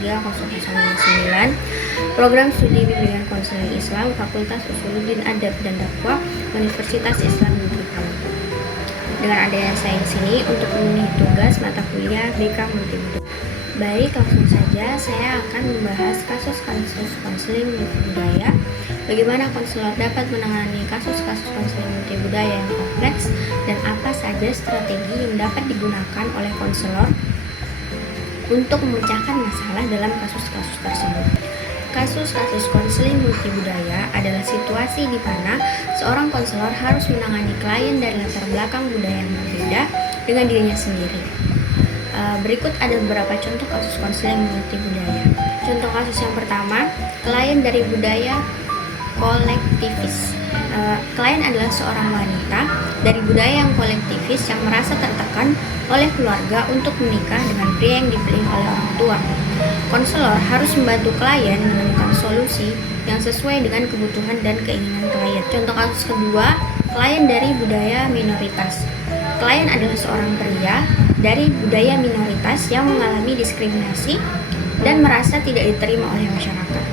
03-0159, Program Studi Bimbingan Konseling Islam, Fakultas Usuluddin Adab dan Dakwah, Universitas Islam Negeri Palu. Dengan adanya saya di sini untuk memenuhi tugas mata kuliah BK Multibudaya. Baik, langsung saja saya akan membahas kasus-kasus konseling multibudaya. Bagaimana konselor dapat menangani kasus-kasus konseling multibudaya yang kompleks dan apa saja strategi yang dapat digunakan oleh konselor untuk memecahkan masalah dalam kasus-kasus tersebut. Kasus-kasus konseling multibudaya adalah situasi di mana seorang konselor harus menangani klien dari latar belakang budaya yang berbeda dengan dirinya sendiri. Berikut ada beberapa contoh kasus konseling multibudaya. Contoh kasus yang pertama, klien dari budaya kolektivis. Klien adalah seorang wanita dari budaya yang kolektivis yang merasa tertekan oleh keluarga untuk menikah dengan pria yang dipilih oleh orang tua. Konselor harus membantu klien menemukan solusi yang sesuai dengan kebutuhan dan keinginan klien. Contoh kasus kedua, klien dari budaya minoritas. Klien adalah seorang pria dari budaya minoritas yang mengalami diskriminasi dan merasa tidak diterima oleh masyarakat.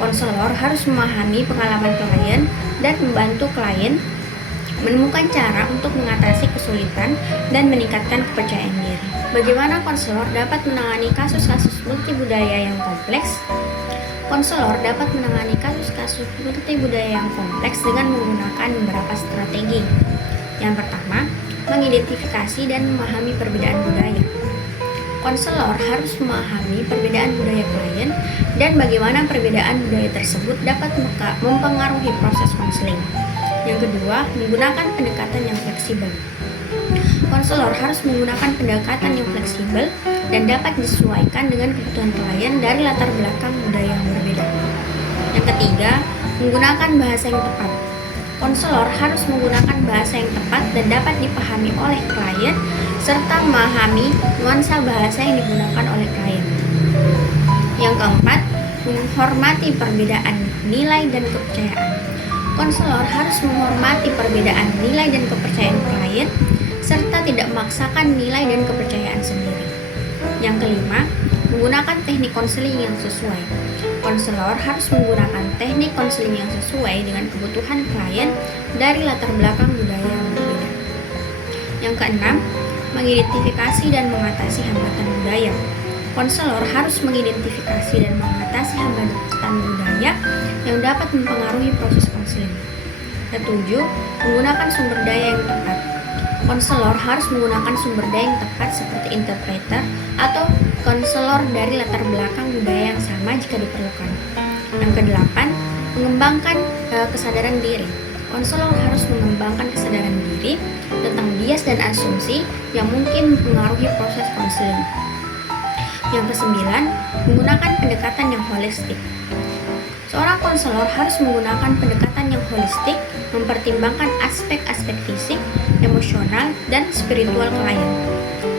Konselor harus memahami pengalaman klien dan membantu klien menemukan cara untuk mengatasi kesulitan dan meningkatkan kepercayaan diri. Bagaimana konselor dapat menangani kasus-kasus multibudaya yang kompleks? Konselor dapat menangani kasus-kasus multibudaya yang kompleks dengan menggunakan beberapa strategi. Yang pertama, mengidentifikasi dan memahami perbedaan budaya. Konselor harus memahami perbedaan budaya klien dan bagaimana perbedaan budaya tersebut dapat mempengaruhi proses konseling. Yang kedua, menggunakan pendekatan yang fleksibel. Konselor harus menggunakan pendekatan yang fleksibel dan dapat disesuaikan dengan kebutuhan klien dari latar belakang budaya yang berbeda. Yang ketiga, menggunakan bahasa yang tepat. Konselor harus menggunakan bahasa yang tepat dan dapat dipahami oleh klien serta memahami nuansa bahasa yang digunakan oleh klien. Yang keempat, menghormati perbedaan nilai dan kepercayaan. Konselor harus menghormati perbedaan nilai dan kepercayaan klien serta tidak memaksakan nilai dan kepercayaan sendiri. Yang kelima, menggunakan teknik konseling yang sesuai. Konselor harus menggunakan teknik konseling yang sesuai dengan kebutuhan klien dari latar belakang budaya yang berbeda. Yang keenam, mengidentifikasi dan mengatasi hambatan budaya. Konselor harus mengidentifikasi dan mengatasi hambatan budaya yang dapat mempengaruhi proses konseling. Ketujuh, menggunakan sumber daya yang tepat. Konselor harus menggunakan sumber daya yang tepat seperti interpreter atau konselor dari latar belakang budaya yang sama jika diperlukan. Yang kedelapan, mengembangkan kesadaran diri. Konselor harus mengembangkan kesadaran diri tentang bias dan asumsi yang mungkin mempengaruhi proses konseling. Yang kesembilan, menggunakan pendekatan yang holistik. Seorang konselor harus menggunakan pendekatan yang holistik, mempertimbangkan aspek-aspek fisik, emosional, dan spiritual klien.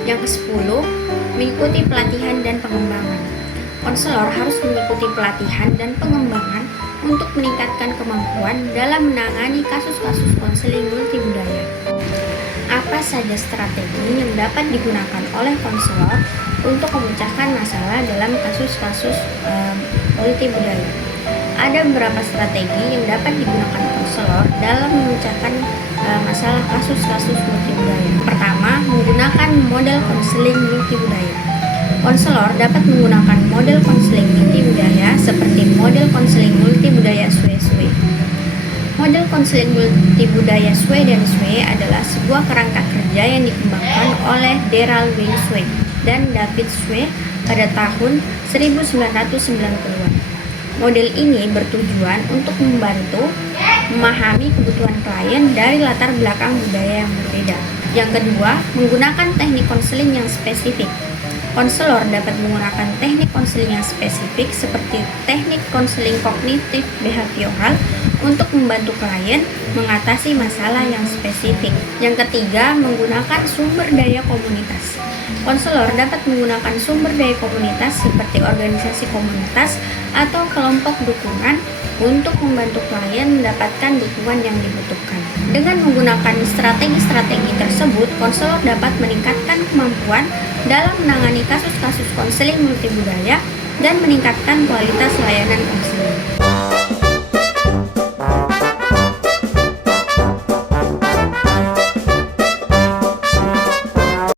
Yang kesepuluh, mengikuti pelatihan dan pengembangan. Konselor harus mengikuti pelatihan dan pengembangan untuk meningkatkan kemampuan dalam menangani kasus-kasus konseling multibudaya. Apa saja strategi yang dapat digunakan oleh konselor untuk memecahkan masalah dalam kasus-kasus multibudaya? Ada beberapa strategi yang dapat digunakan konselor dalam memecahkan masalah kasus-kasus multibudaya. Pertama, menggunakan model konseling multibudaya. Konselor dapat menggunakan model konseling multibudaya seperti model konseling multibudaya Sue. Model konseling multibudaya Sue dan Sue adalah sebuah kerangka kerja yang dikembangkan oleh Daryl Wayne Sue dan David Sue pada tahun 1990-an. Model ini bertujuan untuk membantu memahami kebutuhan klien dari latar belakang budaya yang berbeda. Yang kedua, menggunakan teknik konseling yang spesifik. Konselor dapat menggunakan teknik konseling yang spesifik seperti teknik konseling kognitif behavioral untuk membantu klien mengatasi masalah yang spesifik. Yang ketiga, menggunakan sumber daya komunitas. Konselor dapat menggunakan sumber daya komunitas seperti organisasi komunitas atau kelompok dukungan untuk membantu klien mendapatkan dukungan yang dibutuhkan. Dengan menggunakan strategi-strategi tersebut, konselor dapat meningkatkan kemampuan dalam menangani kasus-kasus konseling multibudaya dan meningkatkan kualitas layanan konsumen.